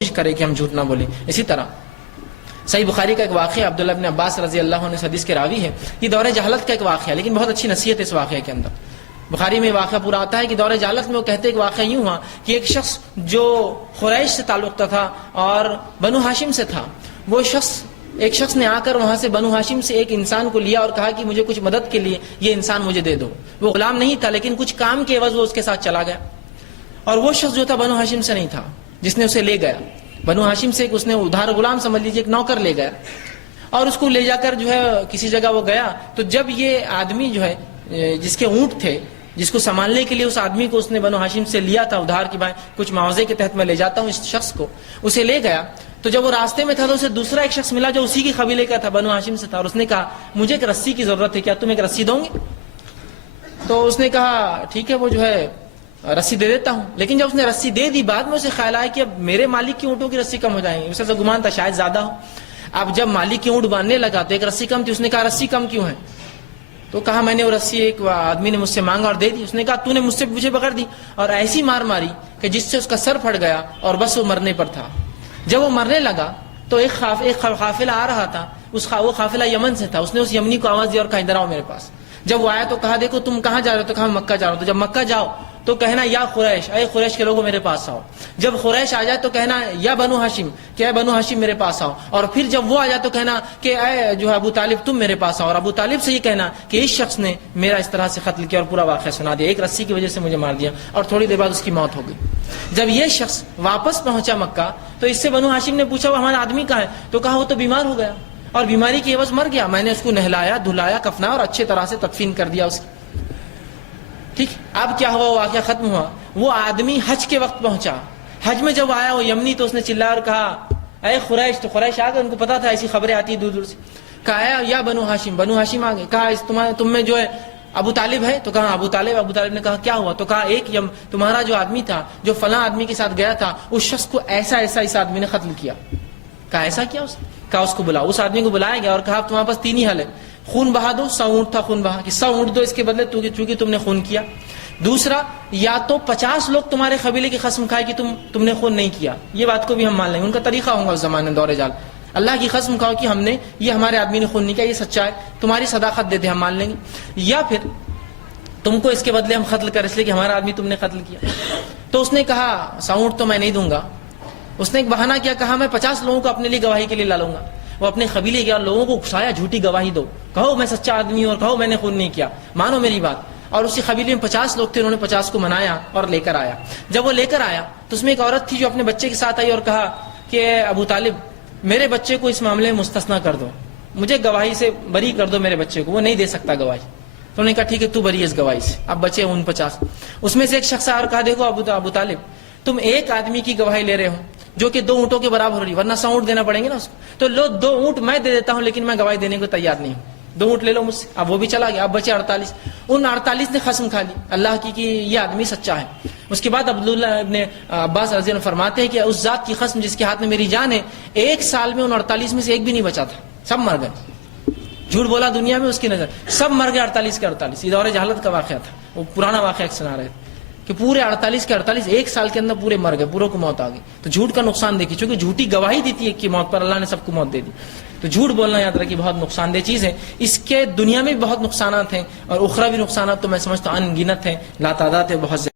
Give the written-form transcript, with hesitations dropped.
کوشش کرے کہ ہم جھوٹ نہ بولیں۔ اسی طرح صحیح بخاری کا ایک واقعہ، عبداللہ بن عباس رضی اللہ عنہ حدیث کے راوی ہے، یہ دور جہالت کا ایک واقعہ ہے، لیکن بہت اچھی نصیحت ہے اس واقعے کے اندر۔ بخاری میں واقعہ پورا آتا ہے کہ دور جہالت میں وہ کہتے ہیں کہ واقعہ یوں ہوا کہ ایک شخص جو قریش سے تعلق تھا اور بنو ہاشم سے تھا، وہ ایک شخص نے آ کر وہاں سے بنو ہاشم سے ایک انسان کو لیا اور کہا کہ مجھے کچھ مدد کے لیے یہ انسان مجھے دے دو۔ وہ غلام نہیں تھا لیکن کچھ کام کے عوض وہ اس کے ساتھ چلا گیا، اور وہ شخص جو تھا بنو ہاشم سے نہیں تھا جس نے اسے لے گیا، بنو ہاشم سے اس نے ادھار غلام سمجھ لیجیے ایک نوکر لے گیا، اور اس کو لے جا کر جو ہے کسی جگہ وہ گیا، تو جب یہ آدمی جو ہے جس کے اونٹ تھے، جس کو سنبھالنے کے لیے اس آدمی کو اس نے بنو ہاشم سے لیا تھا ادھار کی بھائی کچھ معاوضے کے تحت میں لے جاتا ہوں اس شخص کو، اسے لے گیا، تو جب وہ راستے میں تھا تو اسے دوسرا ایک شخص ملا جو اسی کی قبیلے کا تھا، بنو ہاشم سے تھا، اور اس نے کہا مجھے ایک رسی کی ضرورت ہے، کیا تم ایک رسی دو گے؟ تو اس نے کہا ٹھیک ہے، وہ جو ہے رسی دے دیتا ہوں، لیکن جب اس نے رسی دے دی بعد میں اسے خیال آیا کہ اب میرے مالک کی اونٹوں کی رسی کم ہو جائیں گی، اسے تو گمان تھا شاید زیادہ ہو۔ اب جب مالک کی اونٹ باندھنے لگا تو ایک رسی کم تھی، اس نے کہا رسی کم کیوں ہے؟ تو کہا میں نے وہ رسی ایک آدمی نے مجھ سے مانگا اور دے دی۔ اس نے کہا تو نے مجھ سے پوچھے بغیر دی، اور ایسی مار ماری کہ جس سے اس کا سر پھٹ گیا اور بس وہ مرنے پر تھا۔ جب وہ مرنے لگا تو ایک قافلہ آ رہا تھا، وہ قافلہ یمن سے تھا، اس نے اس یمنی کو آواز دی اور کہا ادھر آؤ میرے پاس۔ جب وہ آیا تو کہا دیکھو تم کہاں جا رہے ہو؟ تو کہا مکہ جا رہا ہوں۔ تو جب مکہ جاؤ تو کہنا یا قریش، اے قریش کے لوگوں میرے پاس آؤ۔ جب قریش آ جائے تو کہنا یا بنو ہاشم، کہ اے بنو ہاشم میرے پاس آؤ۔ اور پھر جب وہ آ جائے تو کہنا کہ اے جو ہے ابو طالب تم میرے پاس آؤ، اور ابو طالب سے یہ کہنا کہ اس شخص نے میرا اس طرح سے قتل کیا اور پورا واقعہ سنا دیا، ایک رسی کی وجہ سے مجھے مار دیا، اور تھوڑی دیر بعد اس کی موت ہو گئی۔ جب یہ شخص واپس پہنچا مکہ تو اس سے بنو ہاشم نے پوچھا وہ ہمارا آدمی کہاں ہے؟ تو کہا وہ تو بیمار ہو گیا اور بیماری کی عوض مر گیا، میں نے اس کو نہلایا دھلایا کفنا اور اچھے طرح سے تدفین کر دیا اس کی۔ ٹھیک، اب کیا ہوا؟ واقعہ ختم ہوا۔ وہ آدمی حج کے وقت پہنچا، حج میں جب آیا وہ یمنی تو اس نے چلایا اور کہا اے قریش، تو قریش آ گئے، ان کو پتا تھا ایسی خبریں آتی دور دور سے۔ کہا یا بنو ہاشم، بنو ہاشم آ گئے۔ کہا تم میں جو ہے ابو طالب ہے؟ تو کہا ابو طالب۔ ابو طالب نے کہا کیا ہوا؟ تو کہا تمہارا جو آدمی تھا جو فلاں آدمی کے ساتھ گیا تھا اس شخص کو ایسا ایسا اس آدمی نے قتل کیا۔ کہا ایسا کیا؟ کہا اس کو بلاؤ۔ اس آدمی کو بلایا گیا اور کہا تمہارے پاس تین ہی حل ہے، خون بہا دو، 100 اونٹ تھا خون بہا کہ 100 اونٹ دو اس کے بدلے چونکہ تم نے خون کیا۔ دوسرا، یا تو 50 لوگ تمہارے قبیلے کی قسم کھائے کہ تم نے خون نہیں کیا، یہ بات کو بھی ہم مان لیں گے، ان کا طریقہ ہوگا اس زمانے میں دور جال، اللہ کی قسم کھاؤ کہ یہ ہمارے آدمی نے خون نہیں کیا، یہ سچا ہے، تمہاری صداقت دے دے ہم مان لیں گے، یا پھر تم کو اس کے بدلے ہم قتل کر اس لیے کہ ہمارا آدمی تم نے قتل کیا۔ تو اس نے کہا 100 اونٹ تو میں نہیں دوں گا۔ اس نے ایک بہانہ کیا، کہا میں 50 لوگوں کو اپنے لیے گواہی کے لیے لا لوں گا۔ وہ اپنے قبیلے گیا، لوگوں کو اکسایا جھوٹی گواہی دو، کہو میں سچا آدمی ہوں اور کہو میں نے خون نہیں کیا، مانو میری بات۔ اور اسی قبیلے میں 50 لوگ تھے، انہوں نے 50 کو منایا اور لے کر آیا۔ جب وہ لے کر آیا تو اس میں ایک عورت تھی جو اپنے بچے کے ساتھ آئی اور کہا کہ ابو طالب میرے بچے کو اس معاملے میں مستثنا کر دو، مجھے گواہی سے بری کر دو، میرے بچے کو وہ نہیں دے سکتا گواہی۔ تو انہوں نے کہا ٹھیک ہے تو بری اس گواہی سے، اب بچے 49۔ اس میں سے ایک شخص آیا اور کہا دیکھو ابو طالب تم ایک آدمی کی گواہی لے رہے ہو جو کہ 2 اونٹوں کے برابر ہو رہی، ورنہ 100 اونٹ دینا پڑیں گے نا اس کو، تو لو 2 اونٹ میں دے دیتا ہوں لیکن میں گواہی دینے کو تیار نہیں ہوں، 2 اونٹ لے لو مجھ سے۔ اب وہ بھی چلا گیا، اب بچے 48۔ ان 48 نے قسم کھا لی اللہ کی کہ یہ آدمی سچا ہے۔ اس کے بعد عبداللہ ابن عباس رضی اللہ عنہ فرماتے ہیں کہ اس ذات کی قسم جس کے ہاتھ میں میری جان ہے، 1 سال میں ان 48 میں سے ایک بھی نہیں بچا تھا، سب مر گئے۔ جھوٹ بولا دنیا میں اس کی نظر، سب مر گئے 48 کے 48۔ یہ دور جہالت کا واقعہ تھا، وہ پرانا واقعہ سنا رہے تھے کہ پورے 48 کے 48 1 سال کے اندر پورے مر گئے، پوروں کو موت آ گئی۔ تو جھوٹ کا نقصان دیکھیے، چونکہ جھوٹی گواہی دیتی ہے کہ موت پر، اللہ نے سب کو موت دے دی۔ تو جھوٹ بولنا یاد رکھیے بہت نقصان دہ چیز ہے، اس کے دنیا میں بھی بہت نقصانات ہیں اور اخروی نقصانات تو میں سمجھتا ہوں ان گنت ہیں، لا تعداد ہے، بہت زیادہ۔